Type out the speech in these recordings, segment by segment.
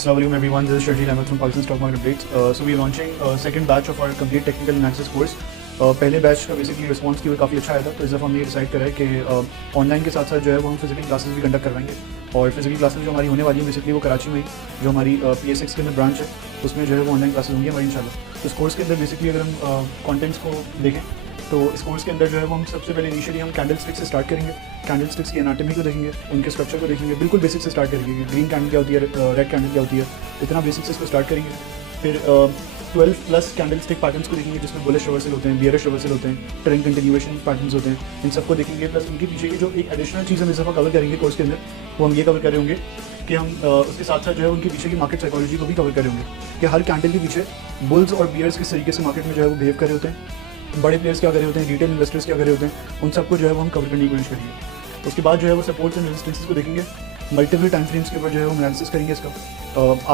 Assalamualaikum everyone, this is Sharjeel Ahmed from Pakistan Stock Market Updates. So we are launching second batch of our complete technical analysis course. पहले batch का basically response की काफ़ी अच्छा आया था, तो इस दफ़ा हमने डिसाइड करा है कि ऑनलाइन के साथ साथ जो है वो हम फिजिकल क्लासेस भी कंडक्ट करवाएंगे। और फिजिकल क्लासेस जो हमारी होने वाली है बेसिकली वो कराची में जो हमारी PSX के अंदर ब्रांच है उसमें जो है वो ऑनलाइन क्लासेस होंगी हमारी इंशाल्लाह। तो इस कोर्स के अंदर बेसिकली अगर हम कॉन्टेंट्स को देखें तो इस कोर्स के अंदर जो है वो हम सबसे पहले इनिशियली हम कैंडल स्टिक से स्टार्ट करेंगे। कैंडल स्टिक्स की एनाटॉमी को देखेंगे, उनके स्ट्रक्चर को देखेंगे, बिल्कुल बेसिक से स्टार्ट करेंगे। ग्रीन कैंडल क्या होती है, रेड कैंडल क्या होती है, इतना बेसिक से इसको स्टार्ट करेंगे। फिर 12+ कैंडल स्टिक पैटर्न्स को देखेंगे जिसमें बुलिश रिवर्सल होते हैं, बियरिश रिवर्सल होते हैं, ट्रेंड कंटिन्यूएशन पैटर्न्स होते हैं, इन सबको देखेंगे। प्लस उनके पीछे की जो एक एडिशनल चीज़ हम इस दफ़ा कवर करेंगे कोर्स के अंदर वो हम ये कवर कर रहे होंगे कि हम उसके साथ साथ जो है उनके पीछे की मार्केट साइकोलॉजी को भी कवर कर रहे होंगे कि हर कैंडल के पीछे बुल्स और बियर्स किस तरीके से मार्केट में जो है वो बिहेव कर रहे होते हैं, बड़े प्लेयर्स क्या कर रहे होते हैं, रिटेल इन्वेस्टर्स क्या कर रहे होते हैं, उन सबको जो है वो हम कवर करने की कोशिश करेंगे। उसके बाद जो है वो सपोर्ट्स एंड रेजिस्टेंसेस को देखेंगे, मल्टीपल टाइम फ्रेम्स के ऊपर जो है वो एनालिसिस करेंगे इसका,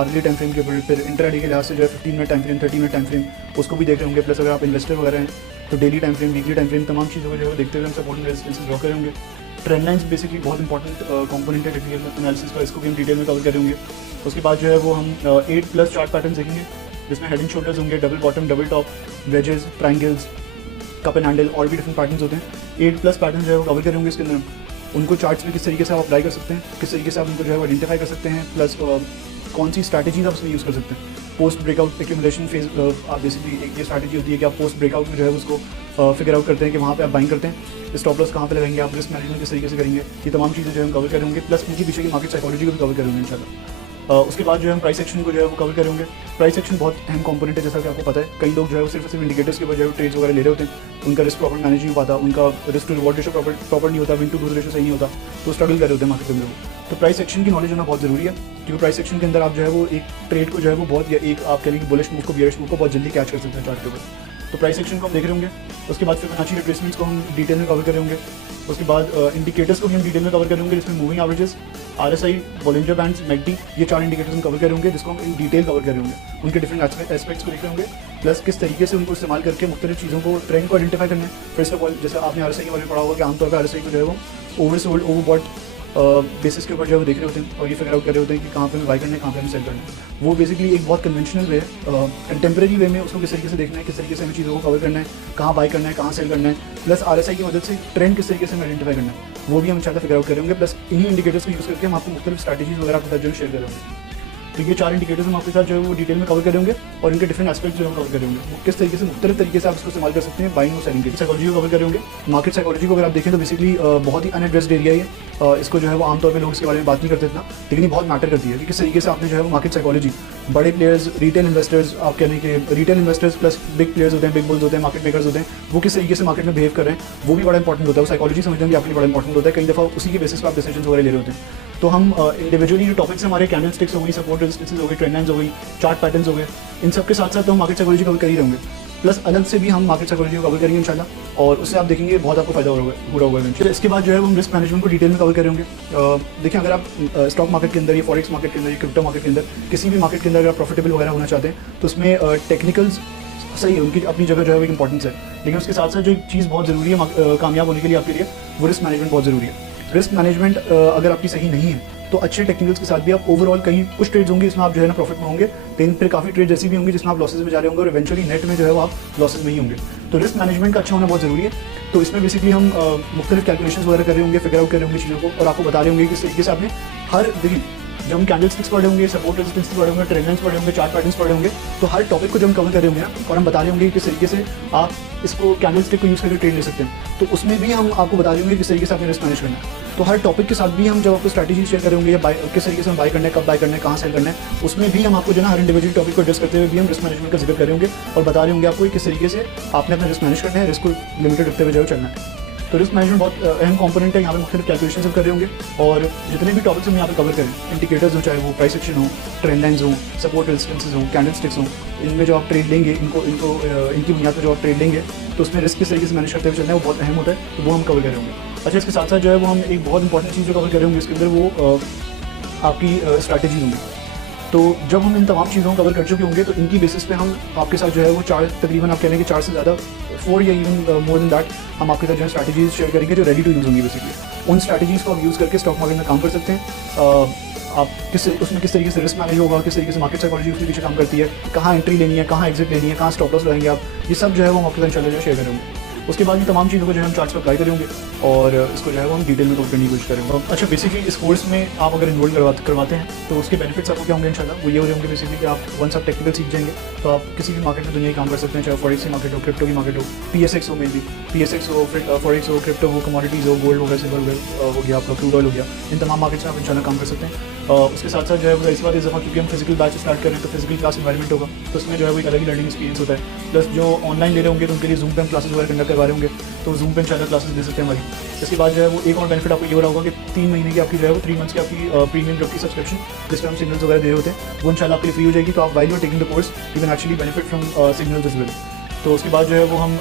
आर्ली टाइम फ्रेम के ऊपर, फिर इंट्राडे के लिहाज से जो है 15 minute time frame, 30 minute time frame उसको भी देख रहे होंगे। प्लस अगर आप इन्वेस्टर वगैरह हैं तो daily time frame, weekly time frame, तमाम चीज़ों को जो है देखते हुए हम सपोर्ट एंड रेजिस्टेंस ड्रॉ करेंगे। ट्रेंड लाइन्स बेसिकली बहुत इंपॉर्टेंट कंपोनेंट है टेक्निकल एनालिसिस का, इसको भी हम डिटेल में कवर करेंगे। उसके बाद जो है वो हम 8+ चार्ट पैटर्न देखेंगे जिसमें हेड एंड शोल्डर्स होंगे, double bottom, double top, wages, triangles, cup and handle और भी डिफरेंट पैटर्न्स होते हैं। 8+ पैटर्न जो है वो कवर करेंगे इसके अंदर। उनको चार्ट्स में किस तरीके से आप अप्लाई कर सकते हैं, किस तरीके से आप उनको जो है आइडेंटिफाई कर सकते हैं, प्लस कौन सी स्ट्रैटेजीज आप उसमें यूज़ कर सकते हैं। पोस्ट ब्रेकआउट एक्यूमुलेशन फेज आप बेसिकली एक ये स्ट्रैटेजी होती है कि आप पोस्ट ब्रेकआउट में जो है उसको फिगर आउट करते हैं कि वहाँ पे आप बाइंग करते हैं, स्टॉप लॉस कहाँ पे लगाएंगे, आप रिस्क मैनेजमेंट किस तरीके से करेंगे, ये तमाम चीज़ें जो हम कवर करेंगे। प्लस उनके पीछे की मार्केट साइकोलॉजी को भी कवर करेंगे इंशाल्लाह। उसके बाद जो है हम प्राइस एक्शन को जो है वो कवर करेंगे। प्राइस एक्शन बहुत अहम कंपोनेंट है, जैसा कि आपको पता है। कई लोग जो है वो सिर्फ इंडिकेटर्स के ऊपर जो है ट्रेड्स वगैरह ले रहे होते हैं, उनका रिस्क प्रॉपर मैनेज नहीं हो पाता, उनका risk to reward ratio proper नहीं होता, विन टू लूज रेशो सही नहीं होता, तो स्ट्रगल कर रहे होते हैं मार्केट के अंदर। तो प्राइस एक्शन की नॉलेज होना बहुत ज़रूरी है, क्योंकि प्राइस एक्शन के अंदर आप जो है वो एक ट्रेड को जो है वो बहुत, या एक आप कह लें कि बुलिश मूव को, बियरिश मूव को बहुत जल्दी कैच कर सकते हैं चार्ट के ऊपर। तो प्राइस एक्शन को हम देख रहे होंगे। उसके बाद फिबोनाची रिट्रेसमेंट्स को हम डिटेल में कवर करेंगे। उसके बाद इंडिकेटर्स को भी हम डिटेल में कवर करेंगे जिसमें moving averages, RSI, Bollinger bands, McD, ये 4 इंडिकेटर्स हम कवर करेंगे जिसको हम इन डिटेल कवर करेंगे। उनके डिफरेंट एस्पेक्ट्स को देख रहे होंगे, प्लस किस तरीके से उनको इस्तेमाल करके मुख्तलिफ चीज़ों को, ट्रेंड को आइडेंटिफाई करना है। फर्स्ट ऑफ ऑल जैसे आपने RSI के बारे में पढ़ा होगा कि आमतौर पर RSI को जो है वो ओवरसोल्ड, ओवरबॉट बेसिस के ऊपर जो है वो देख रहे होते हैं और ये फिगर आउट कर रहे होते हैं कि कहाँ पे हमें बाई करना है, कहाँ पे हमें सेल करना है। वो बेसिकली एक बहुत कन्वेंशनल वे है, कंटेम्प्रेरी वे में उसको किस तरीके से देखना है, किस तरीके से हमें चीज़ों को कवर करना है, कहाँ बाई करना है, कहाँ सेल करना है। प्लस RSI की मदद से ट्रेंड किस तरीके से हमें आइडेंटिफाई करना है, वो भी हम इंशाल्लाह फिगर आउट करेंगे। प्लस इन्हीं इंडिकेटर्स को यूज़ करके हम आपको मुख्तलिफ स्ट्रैटेजीज वगैरह आपके साथ जो शेयर करेंगे। तो ये 4 इंडिकेटर्स हम आपके साथ जो है वो डिटेल में कवर करेंगे और इनके डिफरेंट एस्पेक्ट्स जो हम कवर करेंगे, किस तरीके से मुख्तलिफ तरीके से आप इसको इस्तेमाल कर सकते हैं बाइंग और सेलिंग की। साइकोलॉजी को कवर करेंगे। मार्केट साइकोलॉजी को अगर आप देखें तो बेसिकली बहुत ही अनएड्रेस्ड एरिया है। इसको जो है वो आमतौर पर लोग इसके बारे में बात नहीं करते इतना, लेकिन ये बहुत मैटर करती है कि किस तरीके से आपने जो है वो मार्केट साइकोलॉजी, बड़े प्लेयर्स, रिटेल इन्वेस्टर्स, आप कहने के retail investors plus big players होते हैं, बिग बुल्स होते हैं, मार्केट मेकर्स होते हैं, वो किस तरीके से मार्केट में बिहेव कर रहे हैं, वो भी बड़ा इंपॉर्टेंट होता है। वो साइकोलॉजी समझना भी आपके लिए बड़ा इंपॉर्टेंट होता है। कई दफ़ा उसी के बेसिस पर आप डिसीजन वगैरह ले रहे होते हैं। तो हम इंडिविजुअली जो टॉपिक्स हमारे कैंडल स्टिक्स हो गई, सपोर्ट रेजिस्टेंसेस हो गई, ट्रेंड लाइन्स हो गई, चार्ट पैटर्न्स हो गए, इन सब के साथ साथ तो हम मार्केट साइकोलॉजी कवर कर ही रहेंगे। प्लस अलग से भी हम मार्केट साइकोलॉजी को कवर करेंगे इंशाल्लाह, और उससे आप देखेंगे बहुत आपको फायदा होगा। फिर इसके बाद जो है हम रिस्क मैनेजमेंट को डिटेल में कवर करेंगे। देखिए, अगर आप स्टॉक मार्केट के अंदर, या फॉरेक्स मार्केट के अंदर, या क्रिप्टो मार्केट के अंदर, किसी भी मार्केट के अंदर अगर आप प्रॉफिटेबल वगैरह होना चाहते हैं तो उसमें टेक्निकल्स सही है, उनकी अपनी जगह जो है वो इंपॉर्टेंस है, लेकिन उसके साथ साथ जो एक चीज़ बहुत ज़रूरी है कामयाब होने के लिए आपके लिए, वो रिस्क मैनेजमेंट बहुत ज़रूरी है। रिस्क मैनेजमेंट अगर आपकी सही नहीं है तो अच्छे टेक्निकल्स के साथ भी आप ओवरऑल कहीं कुछ ट्रेड्स होंगे जिसमें आप जो है ना प्रॉफिट में होंगे, लेकिन फिर काफ़ी ट्रेड जैसी भी होंगी जिसमें आप लॉसेज में जा रहे होंगे और इवेंचुअली नेट में जो है वो आप लॉसेज में ही होंगे। तो रिस्क मैनेजमेंट का अच्छा होना बहुत ज़रूरी है। तो इसमें बेसिकली हम मुख्तलिफ कैलकुलेशन वगैरह कर रहे होंगे, फिगर आउट कर रहे होंगे चीज़ों को, और आपको बता रहे होंगे किस तरीके से आपने हर दिन, जब हम कैंडल स्टिक्स पढ़े होंगे, सपोर्ट रेजिस्टेंस पढ़े होंगे, ट्रेंड लाइन्स पढ़े होंगे, चार्ट पैटर्न्स पढ़े होंगे, तो हर टॉपिक को जब हम कवर कर रहे होंगे ना, और हम बता रहे होंगे किस तरीके से आप इसको कैंडल स्टिक को यूज़ करके ट्रेड ले सकते हैं, तो उसमें भी हम आपको बता रहे होंगे किस तरीके से आपने रिस्क मैनेज करना है। तो हर टॉपिक के साथ भी हम जब आपको स्ट्रैटेजी शेयर करेंगे, या किस तरीके से हम बाय करना है, कब बाय करना है, कहाँ सेल करना है, उसमें भी हम आपको जो है हर इंडिविजुअल टॉपिक को एड्रेस करते हुए भी हम रिस्क मैनेजमेंट का जिक्र करेंगे और बता रहे होंगे आपको किस तरीके से आपने अपना रिस्क मैनेज करना है, रिस्क को लिमिटेड रखते हुए जो चलना है। तो रिस्क मैनेजमेंट बहुत अहम कंपोनेंट है। यहाँ पे मुख्तलिफ कैलकुलेशन सब कर रहे होंगे, और जितने भी टॉपिक्स हम यहाँ पे कवर करें, इंडिकेटर्स हो, चाहे वो प्राइस एक्शन हो, ट्रेंड लाइन्स हो, सपोर्ट रेजिस्टेंसेस हो, कैंडल स्टिक्स हो, इनमें जो आप ट्रेड लेंगे, इनकी बुनियाद पर जो आप ट्रेड लेंगे, तो उसमें रिस्क किस तरीके से मैनेज करते हुए चलना है वो बहुत अहम होता है, तो वो हम कवर कर रहे होंगे। अच्छा, इसके साथ साथ जो है वो हम एक बहुत इंपॉर्टेंट चीज़ जो कवर कर रहे होंगे इसके अंदर, वो आपकी स्ट्रैटेजी होंगी। तो जब हम इन तमाम चीज़ों को कवर कर चुके होंगे तो इनकी बेसिस पे हम आपके साथ जो है वो तकरीबन आप कह रहे हैं कि 4 से ज़्यादा 4 या इवन मोर देन दैट हम आपके साथ जो है स्ट्रैटेजीज शेयर करेंगे जो रेडी टू यूज़ होंगी। बेसिकली उन स्ट्रैटेजीज़ को आप यूज़ करके स्टॉक मार्केट में काम कर सकते हैं। आप उसमें किस तरीके से रिस्क मैनेज होगा, किस तरीके से मार्केट साइकोलॉजी उसके पीछे काम करती है, कहाँ एंट्री लेनी है, कहाँ एग्जिट लेनी है, कहाँ स्टॉप लॉस लगाएंगे आप, ये सब जो है वो हम आपके साथ इंशाल्लाह जो शेयर करेंगे। उसके बाद इन तमाम चीज़ों को जो है हम चार्ट्स पर अप्लाई करेंगे और इसको जो है वो हम डिटेल में कवर करने की कोशिश करेंगे। अच्छा, बेसिकली इस कोर्स में आप अगर इन्वॉल्व करवाते हैं तो उसके बेनिफिट्स आपको क्या होंगे इंशाल्लाह, वो ये हो जाएंगे बेसिकली कि आप वंस आप टेक्निकल सीख जाएंगे तो आप किसी भी मार्केट में दुनिया की काम कर सकते हैं, चाहे फॉरेक्स की मार्केट हो, क्रिप्टो की मार्केट हो, PSX हो, में भी PSX हो, फॉरेक्स हो, क्रिप्टो हो, कमोडिटीज़ हो, गोल्ड हो गया, सिल्वर हो गया, आपका क्रूड ऑयल हो गया, इन तमाम मार्केट्स में आप इंशाल्लाह काम कर सकते हैं। उसके साथ साथ जो है वो ऐसी बात इस दफ़ा क्योंकि हम फिजिकल बैच स्टार्ट करें तो फिजिकल क्लास इन्वायरमेंट होगा, तो उसमें जो है वो एक अलग ही लर्निंग एक्सपीरियंस होता है। प्लस जो ऑनलाइन ले रहे होंगे तो उनके लिए जूम पे हम क्लासेस वगैरह कंडक्ट करवा रहे होंगे, तो जूम पे इंशाल्लाह क्लासेस दे सकते हैं हमारी। इसके बाद जो है वो एक और बेनिफिट आपको ये हो रहा होगा कि 3 महीने की आपकी जो है वो 3 मंथ्स की आपकी प्रीमियम ड्रॉप की सब्सक्रिप्शन जिसमें हम सिग्नल्स वगैरह दे रहे होते हैं वो इंशाल्लाह आपके लिए फ्री हो जाएगी। तो आप while you are taking the course you can actually benefit from signals as well. तो उसके बाद जो है वो हम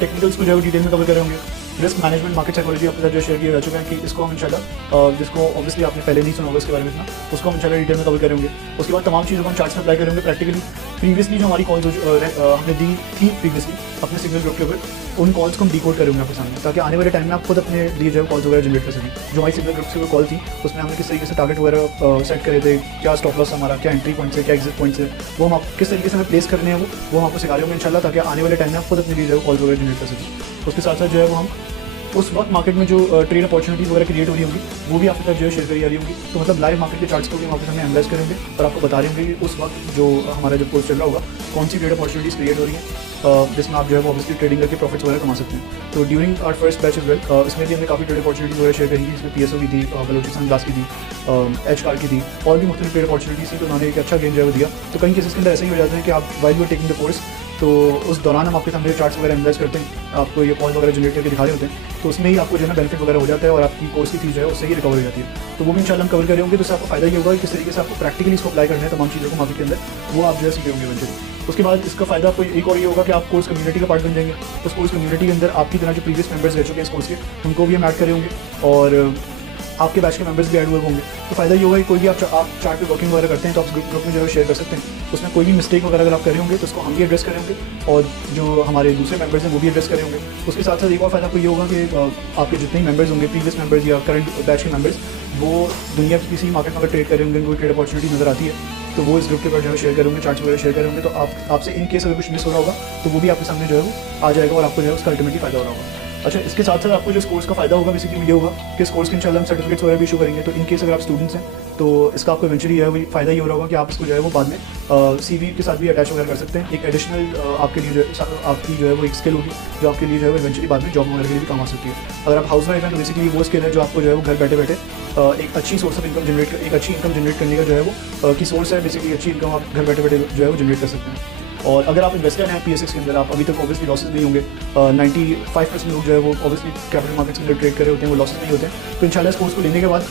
टेक्निकल्स को जो है डिटेल में कवर करेंगे। रिस्क मैनेजमेंट, मार्केट साइकोलॉजी आपके साथ जो शेयर किया जा चुका है कि इसको हम इंशाल्लाह जिसको ऑब्वियसली आपने पहले नहीं सुना होगा इसके बारे में इतना, उसको हम इंशाल्लाह डिटेल में कवर करेंगे। उसके बाद तमाम चीज़ों को हम चार्ट्स में अप्लाई करेंगे प्रैक्टिकली। प्रीवियसली जो हमारी कॉल्स हमने दी थी प्रीवियसली अपने सिग्नल ग्रुप के ऊपर, उन कॉल्स को हम डिकोड करेंगे आपके सामने ताकि आने वाले टाइम में आप खुद अपने लिए जो है कॉल्स वगैरह जनरेट कर सकें। जो हमारी सिग्नल ग्रुप से कॉल थी उसमें हमने किस तरीके से टारगेट वगैरह सेट करे थे, क्या स्टॉप लॉस हमारा, क्या एंट्री पॉइंट्स है, क्या एग्जिट पॉइंट्स है, वो हम किस तरीके से हमें प्लेस करने हैं वो हम आपको सिखा रहे होंगे इंशाल्लाह, ताकि आने वाले टाइम में आप खुद अपने लिए जो है कॉल्स वगैरह जनरेट कर सकें। उसके साथ साथ जो है वो हम उस वक्त मार्केट में जो ट्रेड अपॉर्चुनिटीज़ वगैरह क्रिएट हो रही होंगी वो भी आपके साथ जो है शेयर करी जा रही होंगी। तो मतलब लाइव मार्केट के चार्ट्स को भी हम आपके सामने एनालाइज करेंगे और आपको बता रहे होंगे कि उस वक्त जो हमारा जो कोर्स चल रहा होगा कौन सी ट्रेड अपॉर्चुनिटीज़ क्रिएट हो रही हैं जिसमें आप जो है वो ऑब्वियसली ट्रेडिंग करके प्रॉफिट्स वगैरह कमा सकते हैं। तो during our first batch is well इसमें भी हमने काफ़ी ट्रेड अपॉर्चुनिटीज़ वगैरह शेयर करी। इसमें PSO की थी, बलोचिस्तान ग्लास की थी, एच कार की थी, और भी मुख्तलिफ ट्रेड अपॉर्चुनिटीज़ थी। तो उन्होंने एक अच्छा गेम जो है वो दिया। तो कई केसेस के अंदर ऐसे ही हो जाता है कि आप while you are taking the course तो उस दौरान हम आपके सामने चार्ट्स वगैरह एनालाइज करते हैं, आपको ये कॉल वगैरह जनरेट करके दिखा रहे होते हैं, तो उसमें ही आपको जो है बेनिफिट वगैरह हो जाता है और आपकी कोर्स की फीस जो है उससे ही रिकवर हो जाती है। तो वो भी इंशाल्लाह हम कवर कर रहे होंगे। तो उससे आपको फायदा ये होगा कि किस तरीके से आपको प्रैक्टिकली इसको अप्लाई करना है तमाम चीज़ों को मार्केट के अंदर, वो आप जो है सीखे होंगे इवेंचुअली। उसके बाद इसका फायदा आपको एक और ये होगा कि आप कोर्स कम्युनिटी का पार्ट बन जाएंगे। उस कोर्स कम्युनिटी के अंदर आपकी तरह जो प्रीवियस मेंबर्स रह चुके हैं इस कोर्स के, उनको भी हम ऐड करे होंगे और आपके बैच के मेंबर्स भी ऐड हुए होंगे। तो फायदा ये होगा कि कोई भी आप चार्ट पे वर्किंग वगैरह करते हैं तो आप ग्रुप में जो है शेयर कर सकते हैं। उसमें कोई भी मिस्टेक वगैरह अगर आप कर रहे होंगे तो उसको हम भी एड्रेस करें होंगे और जो हमारे दूसरे मेंबर्स हैं वो भी एड्रेस करें होंगे। उसके साथ साथ एक और फायदा आपको ये होगा कि आपके जितने मेंबर्स होंगे, प्रीवियस मेंबर्स या करंट बैच के मेंबर्स, वो दुनिया की किसी मार्केट में अगर ट्रेड कर रहे होंगे, कोई ट्रेड अपॉर्चुनिटी नजर आती है तो वो इस ग्रुप के ऊपर जो है शेयर करेंगे, चार्ट्स वगैरह शेयर करेंगे। तो आपसे इन केस अगर कुछ मिस हो रहा होगा तो वो भी आपके सामने जो है वो आ जाएगा और आपको जो है उसका अल्टीमेटली फायदा हो रहा होगा। अच्छा, इसके साथ साथ आपको जो इस कोर्स का फायदा होगा बेसिकली ये होगा कि इस कोर्स के इंशाल्लाह हम सर्टिफिकेट्स वगैरह भी इशू करेंगे। तो इन केस अगर आप स्टूडेंट्स हैं तो इसका आपको इवेंचुअली है वही फायदा ये हो रहा होगा कि आप इसको जो है वो बाद में CV के साथ भी अटैच वगैरह कर सकते हैं। एक एडिशनल आपके लिए जो है आपकी जो है वो एक स्किल होगी जो आपके लिए जो है वो इवेंचुअली बाद में जॉब वगैरह के लिए भी काम आ सकती है। अगर आप हाउस वाइफ हैं तो बेसिकली वो स्किल है जो आपको जो है वो घर बैठे बैठे एक अच्छी सोर्स ऑफ इनकम जनरेट करने का जो है वो की सोर्स है। बेसिकली अच्छी इनकम आप घर बैठे बैठे जो है वो जनरेट कर सकते हैं। और अगर आप इन्वेस्टर हैं PSX के अंदर, आप अभी तक ऑब्वियसली लॉसेस नहीं होंगे। 95% लोग जो है वो ऑब्वियसली कैपिटल मार्केट्स के अंदर ट्रेड कर रहे होते हैं, वो लॉसेस नहीं होते हैं। तो इंशाल्लाह इस कोर्स को लेने के बाद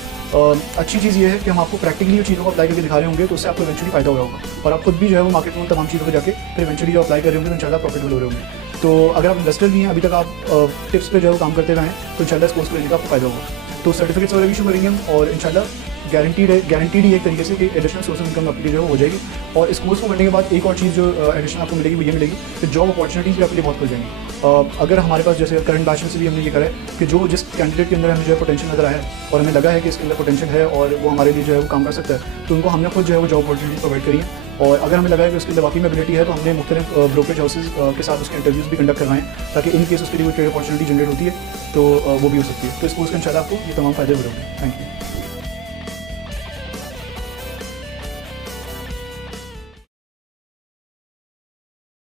अच्छी चीज़ ये है कि हम आपको प्रैक्टिकली चीज़ों को अप्लाई करके दिखा रहे होंगे, तो उससे आपको इवेंचुअली फायदा हो रहा होगा और आप खुद भी जो है वो मार्केट में तमाम चीज़ों को जाके फिर इवेंचुअली जो अप्लाई कर रहे होंगे तो इंशाल्लाह प्रॉफिटेबल हो रहे होंगे। तो अगर आप इन्वेस्टर भी हैं, अभी तक आप टिप्स पे जो है वो काम करते रहे हैं, तो इंशाल्लाह इस कोर्स को लेने का आपको फायदा होगा। तो सर्टिफिकेट्स वगैरह भी इशू करेंगे हम और इंशाल्लाह गारंटीड ही एक तरीके से कि एडिशनल सोर्स ऑफ इनकम आपके लिए जो है हो जाएगी। और इस कोर्स को करने के बाद एक और चीज़ जो एडिशनल आपको मिलेगी वो ये मिलेगी कि जॉब अपॉर्चुनिटीज़ भी आपके लिए बहुत खुल जाएंगी। अगर हमारे पास जैसे करंट बैच में से भी हमने ये करा है कि जो जिस कैंडिडेट के अंदर हमें जो है पोटेंशियल नजर आया है और हमें लगा है कि इसके अंदर पोटेंशियल है और वो हमारे लिए जो है वो काम कर सकता है, तो उनको हमने खुद जो है वो जॉब अपॉर्चुनिटी प्रोवाइड करी है। और अगर हमें लगा है कि उसके अंदर वाकई में एबिलिटी है तो हमने मुख्तलिफ ब्रोकरेज हाउसेज के साथ उसके इंटरव्यूज़ भी कंडक्ट करवाएं ताकि इन केस उसके लिए कोई ट्रेड अपॉर्चुनिटी जनरेट होती है तो वो भी हो सकती है। तो इस कोर्स के इंशाल्लाह आपको ये तमाम फायदे हो रहे होंगे। Thank you.